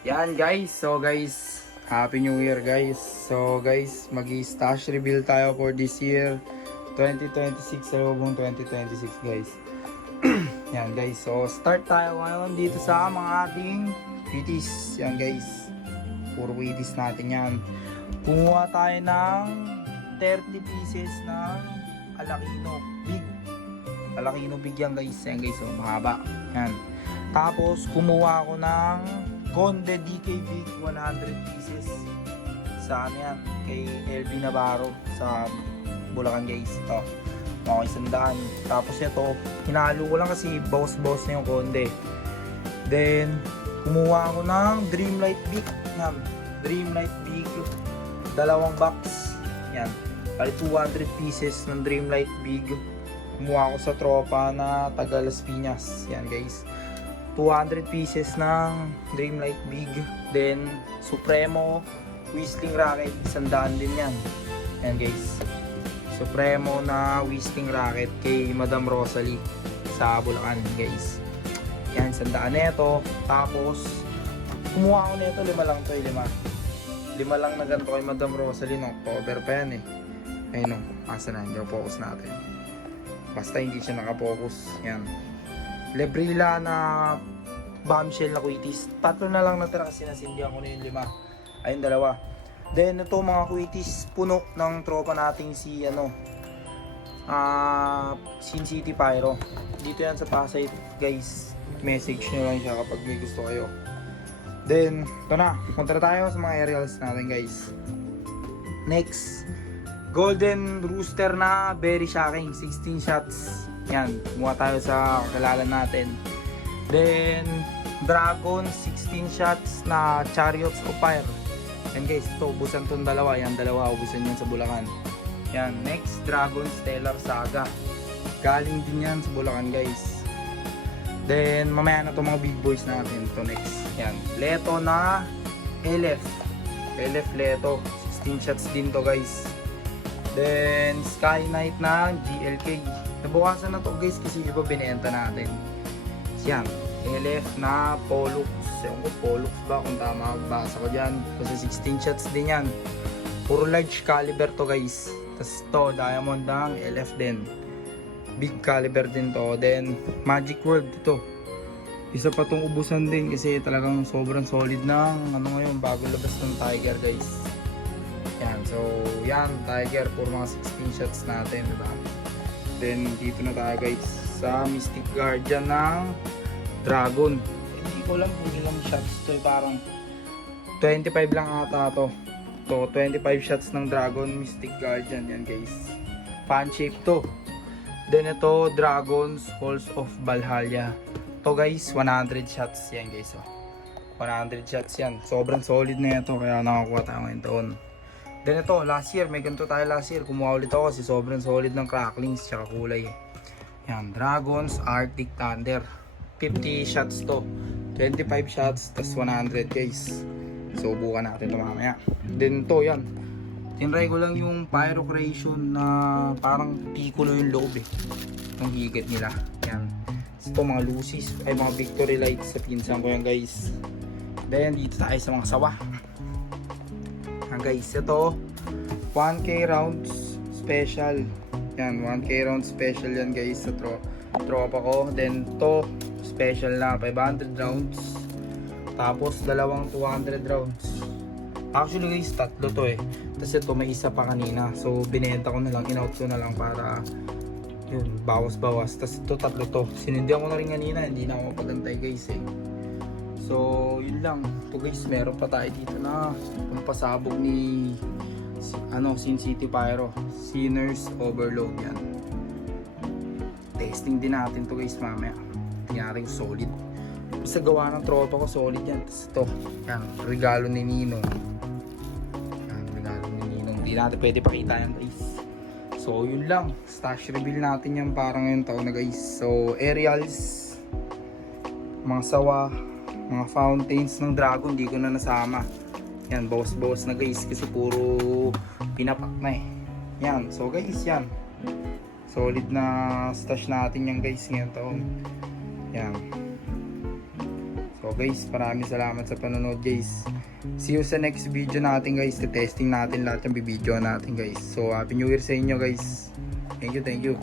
Yan guys, so guys, Happy New Year guys. So guys, mag-stash reveal tayo for this year 2026, sa lubong 2026 guys. Yan guys, so start tayo ngayon dito sa mga ating wheaties. Yan guys, puro wheaties natin yan. Kumuha tayo ng 30 pieces ng Alakino Big. Alakino Big yan guys, so mahaba. Yan. Tapos kumuha ako ng Conde DK Big 100 pieces sa ano yan, kay LB Navarro sa Bulacan guys. Ito, mga 100. Tapos ito, hinalo ko lang kasi boss na yung Conde. Then, kumuha ako ng Dreamlight Big. Yan, Dreamlight Big, dalawang box. Yan, bali 200 pieces ng Dreamlight Big. Kumuha ako sa tropa na taga Las Piñas. Yan guys, 200 pieces ng Dreamlight Big. Then Supremo Whistling Racket, 100 din yan. Yan guys, Supremo na Whistling Racket kay Madam Rosalie sa Bulacan guys. Yan, 100 neto. Tapos kumuha ako neto, 5 lang to, 5 lang na ganito kay Madam Rosalie no October pa yan eh. Ayun no, asa na, hindi focus natin. Basta hindi siya nakapokus. Yan, Lebrila na bombshell na quitties. 3 na lang natira kasi nasindihan ko na yung 5. Ayun, 2. Then ito mga quitties, puno ng tropa nating si Sin City Pyro. Dito yan sa Pasay guys. Message nyo lang siya kapag may gusto kayo. Then ito na, punta tayo sa mga aerials natin guys. Next, Golden Rooster na Berry Shocking, 16 shots. Yan, kumuha tayo sa kakilala natin. Then Dragon, 16 shots na Chariots of Fire. Yan guys, ito, ubusan itong dalawa. Yan, dalawa, ubusan yan sa Bulacan. Yan, next, Dragon Stellar Saga. Galing din yan sa Bulacan guys. Then, mamaya na itong mga big boys natin. Ito next. Yan, Leto na LF Leto, 16 shots din to guys. Then, Sky Knight na GLK. Nabukasan na to guys kasi iba binenta natin. Yan, LF na Pollux. Ewan ko, Pollux ba kung tama magbasa ko dyan. Kasi 16 shots din yan. Puro large caliber to guys. Tapos to, Diamond ng LF din. Big caliber din to. Then, Magic World ito. Isa pa tong ubusan din kasi talagang sobrang solid ng ngayon, bago labas ng Tiger guys. Yan, so yan, Tiger, puro mga 16 shots natin, diba? Then, dito na tayo guys sa Mystic Guardian ng Dragon. Hindi ko lang kung ilang shots to, parang 25 lang ata to. So, 25 shots ng Dragon Mystic Guardian, yan guys. Fan shape to. Then ito, Dragon's Halls of Valhalla. To guys, 100 shots yan guys. 100 shots yan. Sobrang solid na ito, kaya nakakuha tayo ngayon taon. Then ito, last year, may ganito tayo last year. Kumuha ulit ako kasi sobrang solid ng cracklings tsaka kulay. Yan, Dragon's Arctic Thunder. 50 shots to. 25 shots, tas 100 guys. So, bukan natin ito mamaya. Then ito, yan. Tinry ko lang yung Pyro Creation na parang piccolo yung loob eh. Yung higit nila. Yan. Ito, mga Lucy's, ay mga Victory Lights sa pinsan ko yan guys. Then, dito tayo sa mga sawa. Guys, ito 1k rounds special. Yan, 1k rounds special yan guys sa tropa ko. Then to special na 500 rounds. Tapos dalawang 200 rounds. Actually guys, 3 to eh. Tapos ito may isa pa kanina. So binenta ko na lang, in-out ko na lang para yun, bawas-bawas. Tapos ito 3 to. Sinindihan ko na rin kanina, hindi na ako pagantay guys eh. So, yun lang. Ito guys, meron pa tayo dito na pampasabog ni Sin City Pyro. Sinners Overload yan. Testing din natin to guys mamaya. Tingnan natin solid. Basta gawa ng tropa ko, solid yan. Tapos ito, yan, regalo ni Ninong. Yan, regalo ni Ninong. Hindi natin pwede pakita yan guys. So, yun lang. Stash reveal natin yan para ngayong taon na guys. So, aerials, mga sawa, mga fountains ng Dragon, di ko na nasama. Yan, boss na guys kasi puro pinapak na eh. Yan, so guys, yan. Solid na stash natin yan guys ngayong taon. Yan. So So guys, maraming salamat sa panonood guys. See you sa next video natin guys. Testing natin lahat ng video natin guys. So happy new year sa inyo guys. Thank you, thank you.